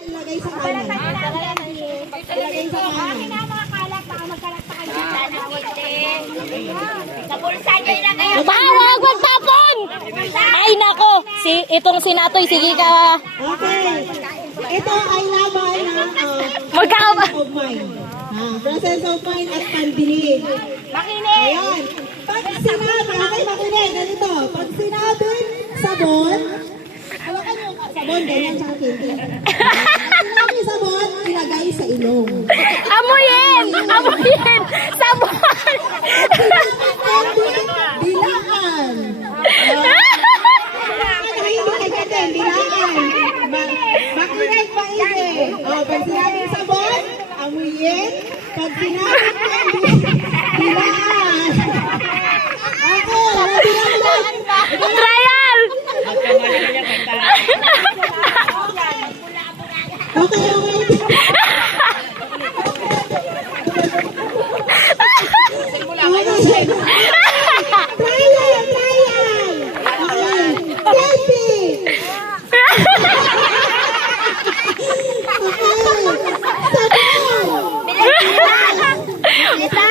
Ilagay sa kanan. Ilagay sa kanan. Sa bulsa niyo ilagay. Bawag, magtapon! Ay nako, itong sinatoy, sige ka. Okay. Ito ay laban ng Magkakaba. of mind. Process of mind at pandinig. Makinig. Ayan. Pag sinabi, okay, makinig, ganito. Pag sinabi, sabon, hawakan mo, sabon, ganyan, tsaka candy. Pag sinabi sabon, ilagay sa ilong. Amuyin! Amuyin! Sabon! Candy, dilaan. Makinig maigi. Pag sinabi sabon, amuyin. Pag sinabi candy, dilaan. Trial! Okay, okay.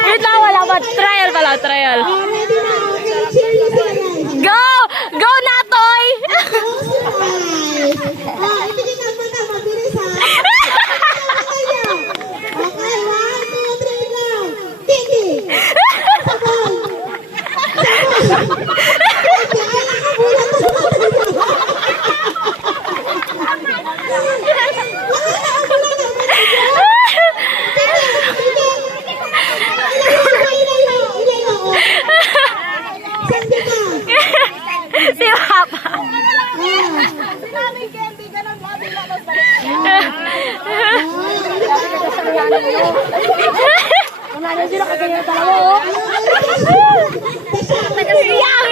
Wait lang, wala ba? Trial pala, trial. Go! Go na, Toy! Si Papa. Sinabing candy, ganun mo, bilalos ba? Nagkasiyang!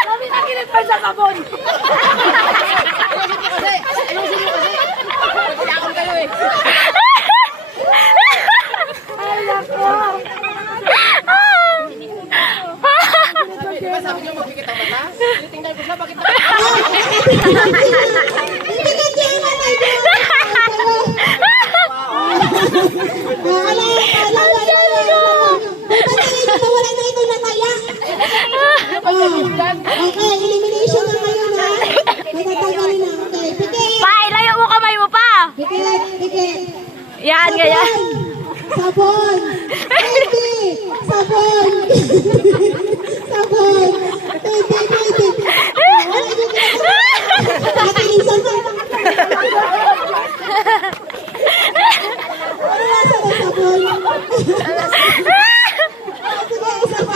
Kami nakinig pa sa sabon. Okay, elimination na kayo na. Natatanggalin na. Okay, pikit. Pa, ilayo mo kamay mo pa. Pikit, pikit. Yan, ganyan. Sabon! Candy! Sabon! Sabon! Candy, candy! Nakilisan ka! Ano nasa na sabon? Sige, isa pa.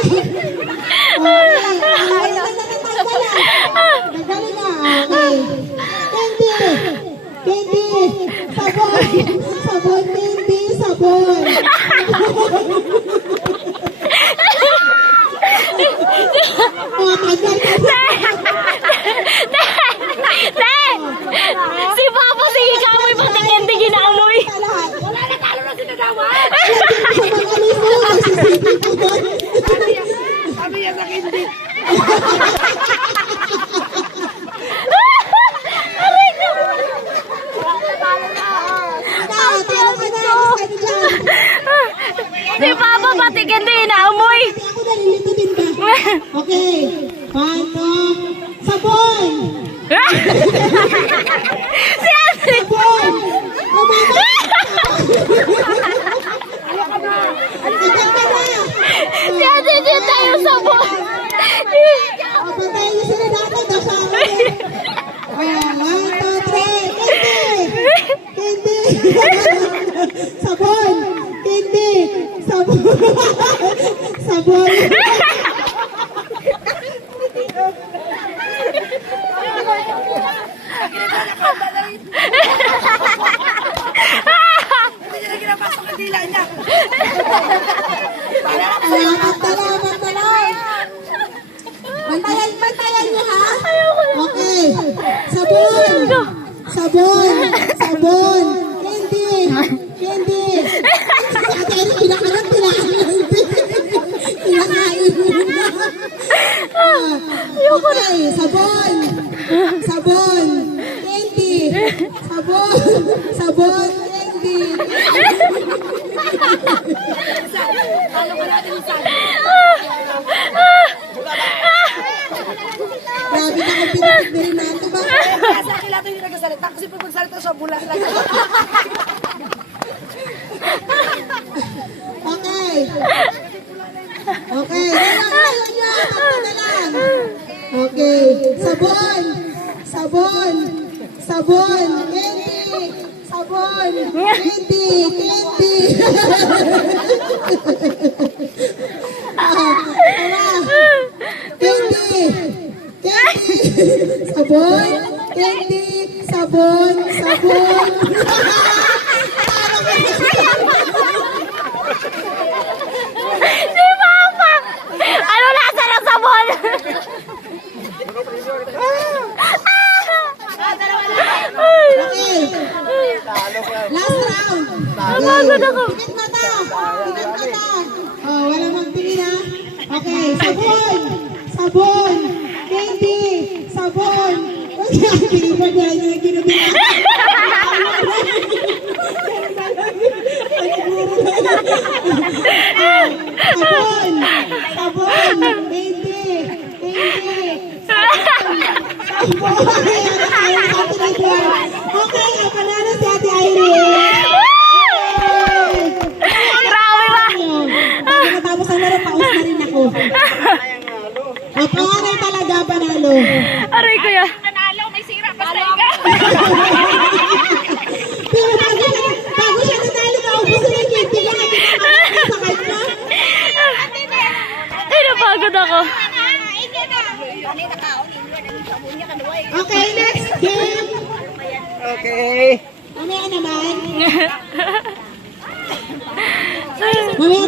Nagaling na. Okay. Candy! Candy! Sabon! Sabon, candy! Sabon! Oh, tagal ka. Si Papa, sige ka amoy, pati hindi ginaamoy. Lahat. Wala na, talo na sinagawa. Sa mga alis mo, magsisipin ko doon. Sabi niya sa candy. Talo ka na, alis ka na dyan. Si Papa, pati hindi inaamoy. Pati ako nalilito din ba? Okay. Paano? Sabon! Si Ate. Sabon! Kumama! Tagal ka na! Si Ate, di tayo sabon. Patayin niyo sila natin. Dasama niyo. 1, 2, 3. Candy! Candy! Sabon! Candy! Sabon! Sabon! Hindi niya na ginapasok ang dila niya. Salamat na lang! Bantayan niyo ha? Okay. Sabon! Sabon. Sabon. Candy. Candy. Ate Eric, pinakalat. Pinakain mo na. Okay, sabon. Sabon. Candy. Sabon. Sabon. Candy. Talo ka natin yung sabi. Grabe na kung pinagpigilin natin ba? Kaya sa akin lahat yung nagsasalita. Kasi pag magsalita siya, bulat lang. Okay. Okay. Ngayon nyo. Tatlo na lang. Okay. Sabon. Sabon. Sabon. Candy. Sabon. Candy. Candy. Candy. Candy. Sabon. Candy. Sabon. Sabon. Si Mama! Ano lasa ng sabon? Okay. Last round. Napagod ako. Pikit mata. Pikit mata. Oh, wala magtingin ha. Okay, sabon. Sabon. Candy. Sabon. Hindi pa niya yung ginagawa. Sabon. Sabon. Candy. Candy. Sabon. Okay, ang panalo si Ate Irene. Grabe ba? Bago matapos ang laro, paus na rin ako. At pangalan talaga, panalo. Aray ko ya. Pero bago siya nanalo, naubos na yung candy niya. Sakit ka? Ay, napagod ako. Okay, next game. Okay. Mamaya naman. Mamaya